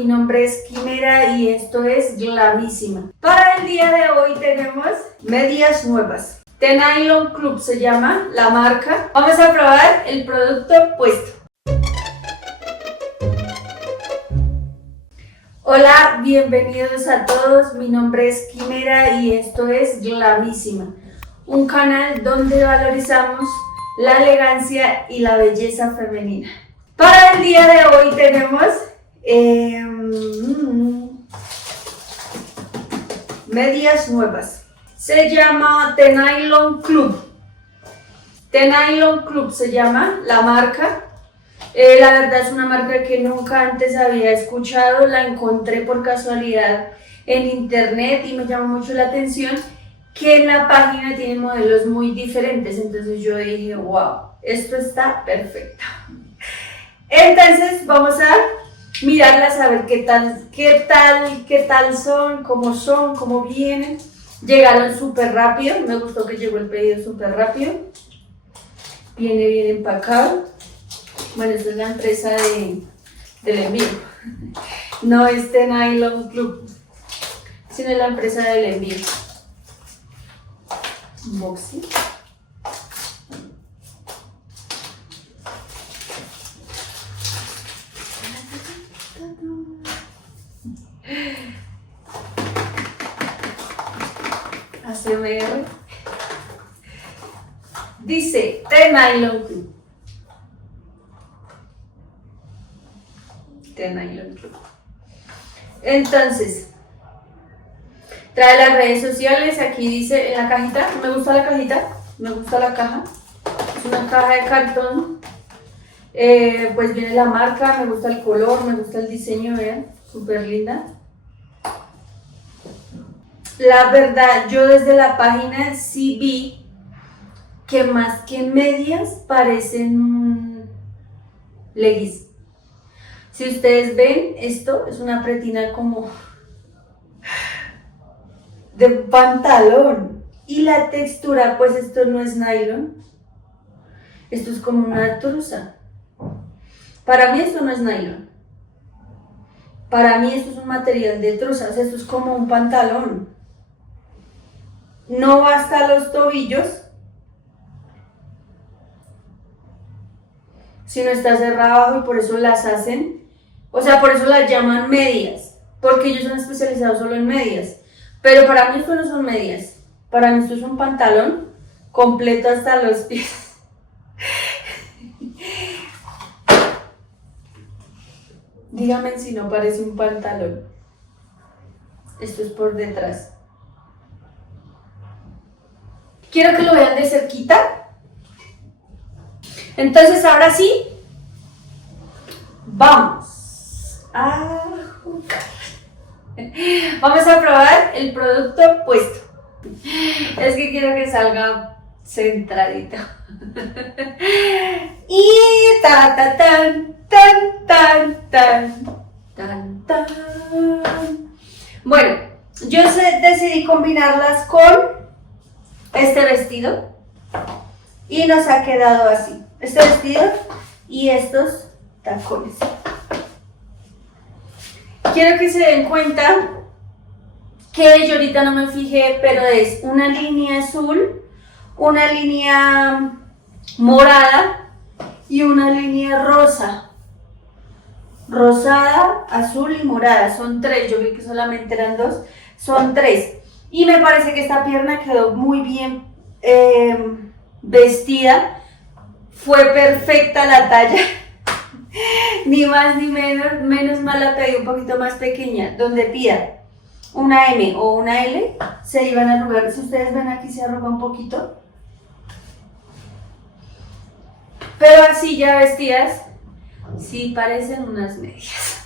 mi nombre es Quimera y esto es Glamísima. Para el día de hoy tenemos medias nuevas. The Nylon Club se llama la marca. Vamos a probar el producto puesto. Hola, bienvenidos a todos. Mi nombre es Quimera y esto es Glamísima, un canal donde valorizamos la elegancia y la belleza femenina. Para el día de hoy tenemos medias nuevas. Se llama The Nylon Club. The Nylon Club se llama la marca. La verdad es una marca que nunca antes había escuchado. La encontré por casualidad en internet y me llamó mucho la atención que en la página tienen modelos muy diferentes. Entonces yo dije, wow, esto está perfecto. Entonces vamos a mirarlas a ver qué tal son, cómo vienen. Llegaron súper rápido, me gustó que llegó el pedido súper rápido. Viene bien empacado. Bueno, esta es la empresa del envío. No es The Nylon Club, sino la empresa del envío. Boxy. ASMR. Dice The Nylon Club. The Nylon Club. Entonces, trae las redes sociales. Aquí dice en la cajita. Me gusta la cajita. Me gusta la caja. Es una caja de cartón. Pues viene la marca. Me gusta el color. Me gusta el diseño. Vean, súper linda. La verdad, yo desde la página sí vi que más que medias parecen leggings. Si ustedes ven, esto es una pretina como de pantalón. Y la textura, pues esto no es nylon. Esto es como una truza. Para mí esto no es nylon. Para mí esto es un material de truzas. Esto es como un pantalón. No va hasta los tobillos, sino está cerrado abajo y por eso las hacen, o sea, por eso las llaman medias, porque ellos son especializados solo en medias. Pero para mí esto no son medias, para mí esto es un pantalón completo hasta los pies. Díganme si no parece un pantalón. Esto es por detrás. Quiero que lo vean de cerquita. Entonces ahora sí, vamos a jugar. Vamos a probar el producto puesto. Es que quiero que salga centradito. Y ta ta tan tan tan tan tan tan. Bueno, yo decidí combinarlas con este vestido y nos ha quedado así. Este vestido y estos tacones. Quiero que se den cuenta que yo ahorita no me fijé, pero es una línea azul, una línea morada y una línea rosa. Rosada, azul y morada. Son tres, yo vi que solamente eran dos. Son tres. Y me parece que esta pierna quedó muy bien vestida. Fue perfecta la talla. Ni más ni menos. Menos mal la pedí un poquito más pequeña. Donde pida una M o una L, se iban a arrugar. Si ustedes ven aquí se arruga un poquito. Pero así ya vestidas, sí parecen unas medias.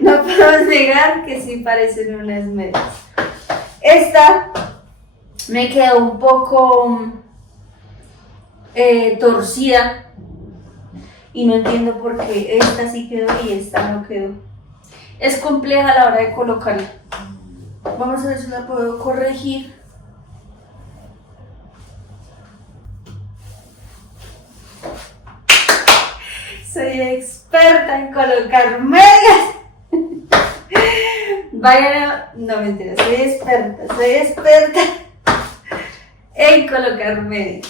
No podemos negar que sí parecen unas medias. Esta me quedó un poco torcida y no entiendo por qué esta sí quedó y esta no quedó. Es compleja a la hora de colocarla. Vamos a ver si la puedo corregir. Soy experta en colocar medias. no mentira, soy experta en colocar medias.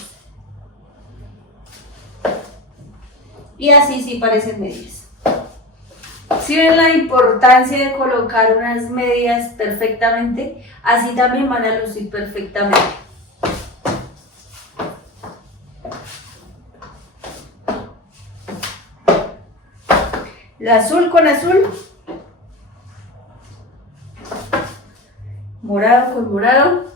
Y así sí parecen medias. Si ven la importancia de colocar unas medias perfectamente, así también van a lucir perfectamente. El azul con azul, morado con morado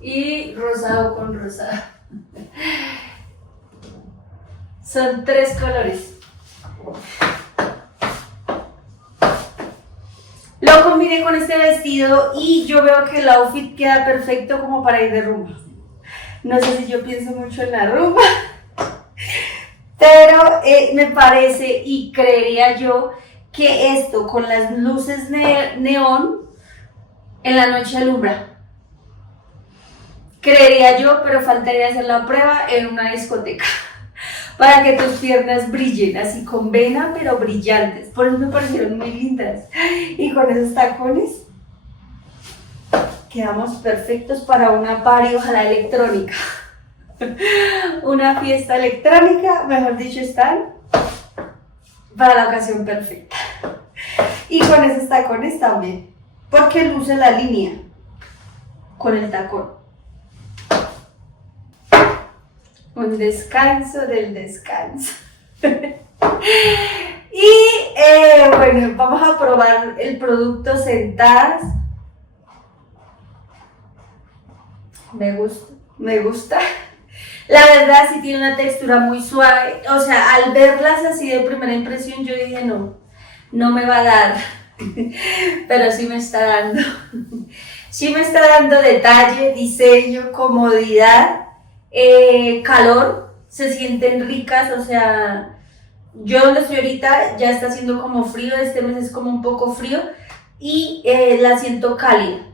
y rosado con rosado. Son 3 colores. Lo combiné con este vestido y yo veo que el outfit queda perfecto como para ir de rumba. No sé si yo pienso mucho en la rumba, pero me parece y creería yo que esto con las luces neón en la noche alumbra. Creería yo, pero faltaría hacer la prueba en una discoteca para que tus piernas brillen, así con vena, pero brillantes. Por eso me parecieron muy lindas. Y con esos tacones quedamos perfectos para una party, ojalá electrónica. Una fiesta electrónica, mejor dicho, están para la ocasión perfecta. Y con esos tacones también, porque luce la línea con el tacón. Un descanso del descanso. Y bueno, vamos a probar el producto sentadas. Me gusta. La verdad sí tiene una textura muy suave. O sea, al verlas así de primera impresión yo dije no me va a dar. Pero sí me está dando. Sí me está dando detalle, diseño, comodidad. Calor, se sienten ricas, o sea, yo donde estoy ahorita ya está haciendo como frío, este mes es como un poco frío y la siento cálida,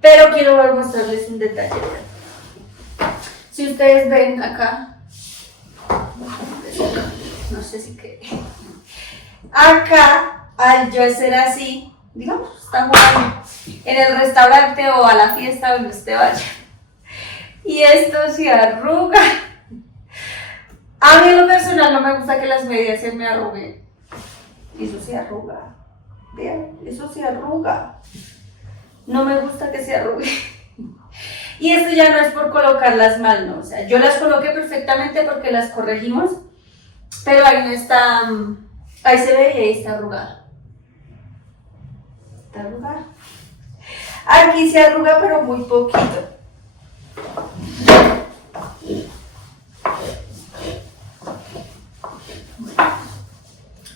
pero quiero mostrarles un detalle. Si ustedes ven acá, no sé si creen, acá al yo hacer así, digamos, está jugando en el restaurante o a la fiesta donde usted vaya. Y esto se arruga. A mí en lo personal no me gusta que las medias se me arruguen. Eso se arruga. Vean, eso se arruga. No me gusta que se arrugue. Y esto ya no es por colocarlas mal, no. O sea, yo las coloqué perfectamente porque las corregimos. Pero ahí no está. Ahí se ve y ahí está arrugada. Está arrugada. Aquí se arruga, pero muy poquito.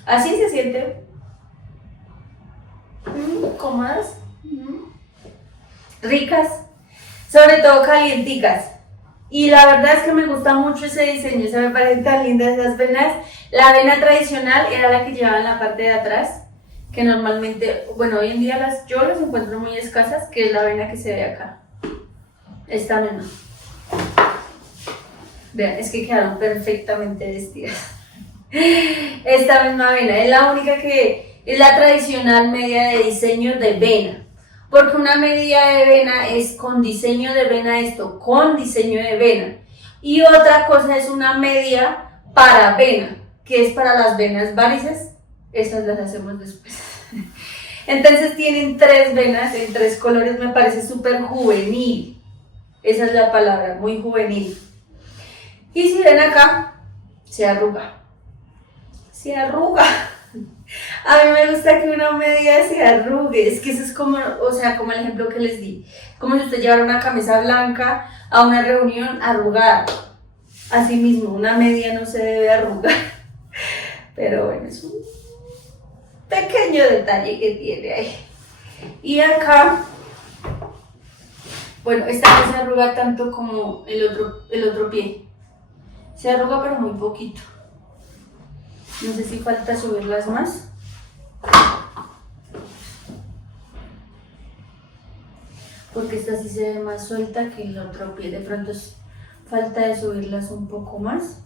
Así se siente. Cómodas. Ricas. Sobre todo calienticas. Y la verdad es que me gusta mucho ese diseño. Se me parecen tan lindas esas venas. La vena tradicional era la que llevaba en la parte de atrás. Que normalmente, bueno, hoy en día yo las encuentro muy escasas. Que es la vena que se ve acá. Esta vena. Vean, es que quedaron perfectamente vestidas. Esta misma vena es la única que es la tradicional media de diseño de vena, porque una media de vena es con diseño de vena, con diseño de vena, y otra cosa es una media para vena, que es para las venas varices. Esas las hacemos después. Entonces tienen 3 venas en 3 colores, me parece súper juvenil. Esa es la palabra, muy juvenil. Y si ven acá, se arruga. Se arruga. A mí me gusta que una media se arrugue. Es que eso es como, o sea, como el ejemplo que les di. Como si usted llevara una camisa blanca a una reunión arrugada. Así mismo, una media no se debe arrugar. Pero bueno, es un pequeño detalle que tiene ahí. Y acá, bueno, esta no se arruga tanto como el otro pie. Se arruga pero muy poquito. No sé si falta subirlas más. Porque esta sí se ve más suelta que el otro pie. De pronto falta de subirlas un poco más.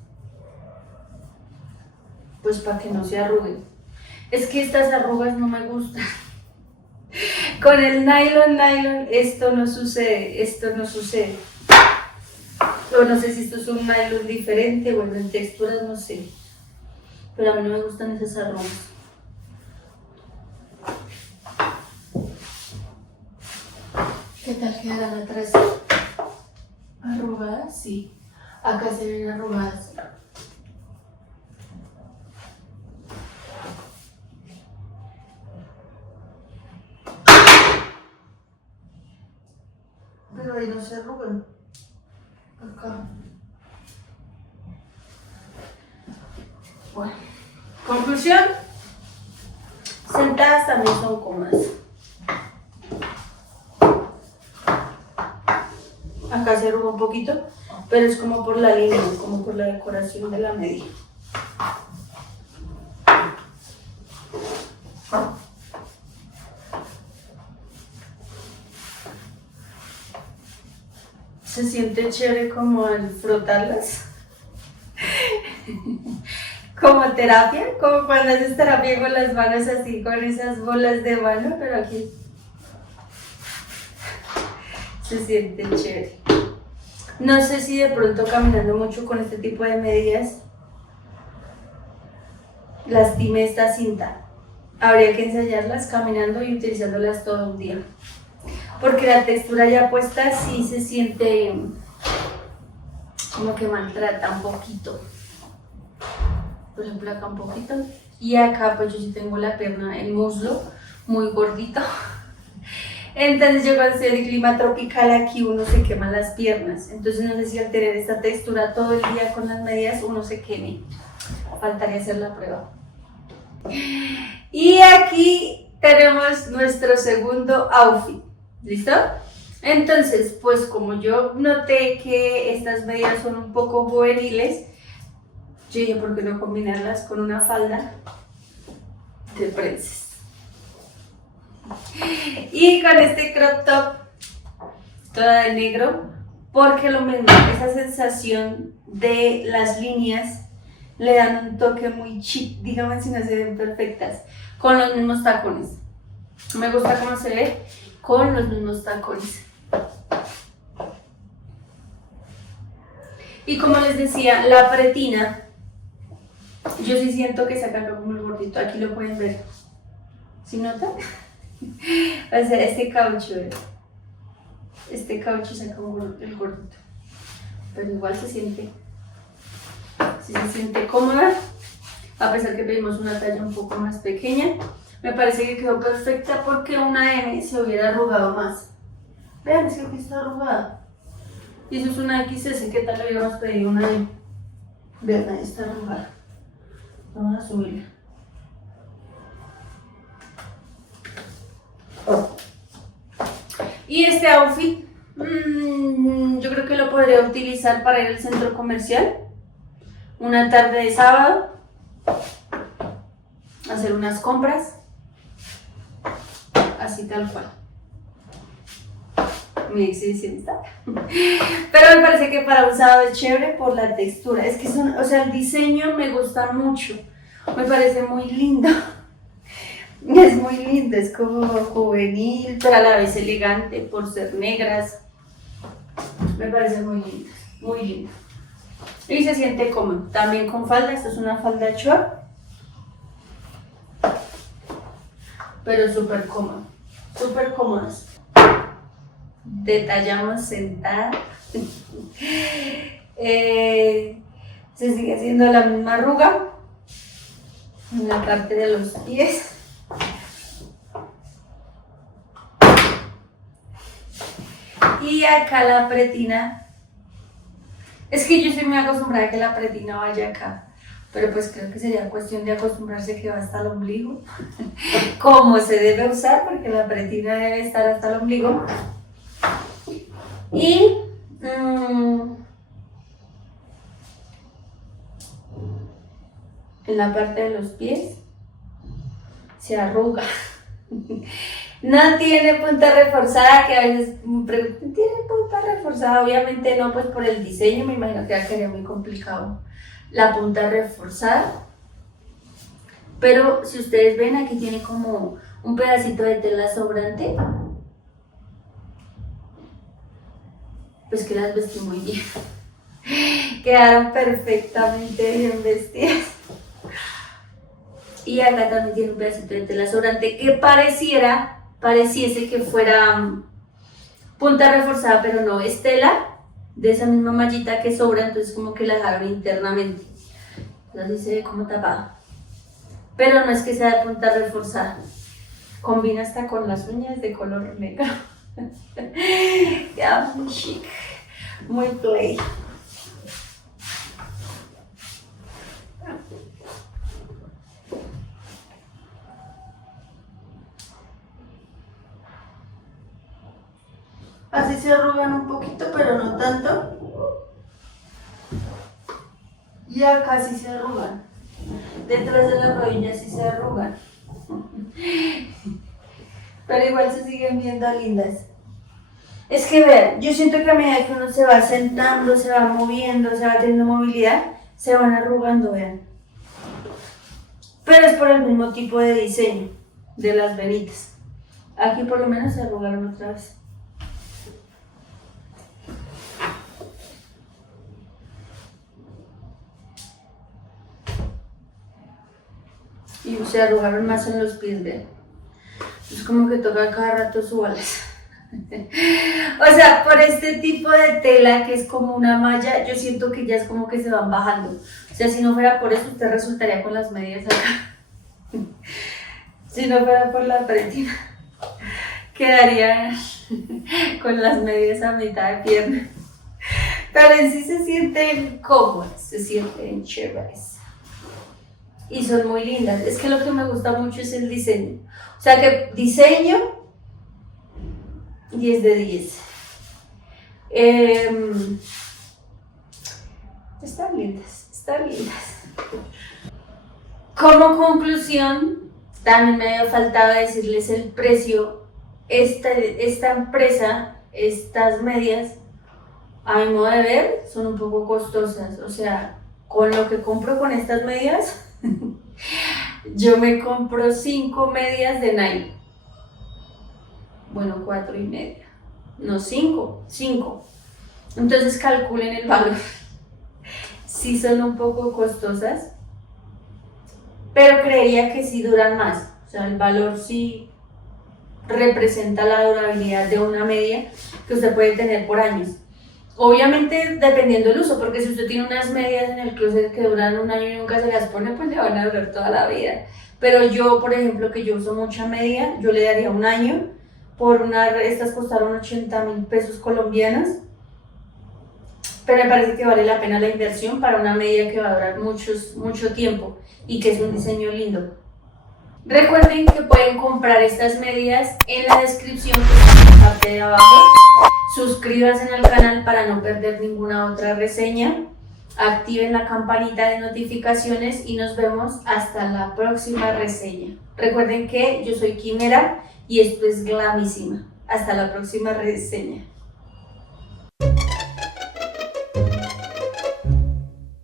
Pues para que no se arruguen. Es que estas arrugas no me gustan. Con el nylon, esto no sucede. O no sé si esto es un nylon diferente, bueno, en texturas no sé. Pero a mí no me gustan esas arrugas. ¿Qué tal quedarán atrás? ¿Arrugadas? Sí. Acá se ven arrugadas. Pero ahí no se arrugan. Acá. Bueno. Conclusión. Sentadas también son cómodas. Acá se arruga un poquito, pero es como por la línea, como por la decoración de la media. Se siente chévere como al frotarlas. Como terapia, como cuando haces terapia con las manos así, con esas bolas de mano, pero aquí se siente chévere. No sé si de pronto caminando mucho con este tipo de medias lastime esta cinta. Habría que ensayarlas caminando y utilizándolas todo un día. Porque la textura ya puesta sí se siente como que maltrata un poquito. Por ejemplo acá un poquito. Y acá pues yo sí tengo la pierna, el muslo muy gordito. Entonces yo cuando estoy en el clima tropical aquí uno se quema las piernas. Entonces no sé si al tener esta textura todo el día con las medias uno se queme. Faltaría hacer la prueba. Y aquí tenemos nuestro segundo outfit. ¿Listo? Entonces, pues como yo noté que estas medias son un poco juveniles, yo dije, ¿por qué no combinarlas con una falda de princess? Y con este crop top, toda de negro, porque lo mismo, esa sensación de las líneas le dan un toque muy chic, dígame si no se ven perfectas, con los mismos tacones. Me gusta cómo se ve con los mismos tacones. Y como les decía, la pretina, yo sí siento que saca como el gordito, aquí lo pueden ver. ¿Sí notan? O sea, este caucho saca el gordito, pero igual se siente cómoda, a pesar que pedimos una talla un poco más pequeña. Me parece que quedó perfecta porque una M se hubiera arrugado más. Vean, es que aquí está arrugada. Y eso es una XS, ¿qué tal le hubiéramos pedido una M? Vean, ahí está arrugada. Vamos a subirla. Y este outfit, yo creo que lo podría utilizar para ir al centro comercial. Una tarde de sábado. Hacer unas compras. Así tal cual. Mi exhibición está. Pero me parece que para un sábado es chévere por la textura. Es que el diseño me gusta mucho. Me parece muy lindo. Es muy lindo, es como juvenil, pero a la vez elegante por ser negras. Me parece muy lindo, muy lindo. Y se siente cómodo. También con falda, esta es una falda short. Pero súper cómodo, súper cómodas. Detallamos sentada. Se sigue haciendo la misma arruga en la parte de los pies. Y acá la pretina. Es que yo estoy muy acostumbrada a que la pretina vaya acá. Pero pues creo que sería cuestión de acostumbrarse que va hasta el ombligo. Como se debe usar, porque la pretina debe estar hasta el ombligo. Y en la parte de los pies se arruga. No tiene punta reforzada, que a veces me preguntan, ¿tiene punta reforzada? Obviamente no, pues por el diseño me imagino que va a quedar muy complicado la punta reforzada. Pero si ustedes ven, aquí tiene como un pedacito de tela sobrante. Pues que las vestí muy bien. Quedaron perfectamente bien vestidas. Y acá también tiene un pedacito de tela sobrante que pareciese que fuera punta reforzada, pero no, es tela de esa misma mallita que sobra, entonces como que la dejaron internamente. Así se ve como tapada. Pero no es que sea de punta reforzada. Combina hasta con las uñas de color negro. Queda muy chic, muy play. Así se arrugan un poquito, pero no tanto. Y acá sí se arrugan. Detrás de las rodillas sí se arrugan. Pero igual se siguen viendo lindas. Es que vean, yo siento que a medida que uno se va sentando, se va moviendo, se va teniendo movilidad, se van arrugando, vean. Pero es por el mismo tipo de diseño de las venitas. Aquí por lo menos se arrugaron otra vez. Y se arrugaron más en los pies, vean. Es como que toca cada rato subarlas. O sea, por este tipo de tela que es como una malla, yo siento que ya es como que se van bajando. O sea, si no fuera por eso, usted resultaría con las medias acá. Si no fuera por la pretina, quedaría con las medias a mitad de pierna. Pero en sí se sienten cómodas, se sienten chéveres. Y son muy lindas. Es que lo que me gusta mucho es el diseño. O sea que diseño 10 de 10. Están lindas, están lindas. Como conclusión, también me había faltado decirles el precio. Esta empresa, estas medias, a mi modo de ver, son un poco costosas. O sea, con lo que compro con estas medias, yo me compro 5 medias de nylon. Bueno, 4 y media. No, 5. Entonces calculen el valor. Sí son un poco costosas, pero creería que sí duran más. O sea, el valor sí representa la durabilidad de una media que usted puede tener por años. Obviamente dependiendo del uso, porque si usted tiene unas medias en el closet que duran un año y nunca se las pone, pues le van a durar toda la vida. Pero yo, por ejemplo, que yo uso mucha media, yo le daría un año. Estas costaron 80.000 pesos colombianos, pero me parece que vale la pena la inversión para una media que va a durar mucho tiempo y que es un diseño lindo. Recuerden que pueden comprar estas medias en la descripción que está en la parte de abajo. Suscríbanse al canal para no perder ninguna otra reseña. Activen la campanita de notificaciones y nos vemos hasta la próxima reseña. Recuerden que yo soy Quimera y esto es Glamísima. Hasta la próxima reseña.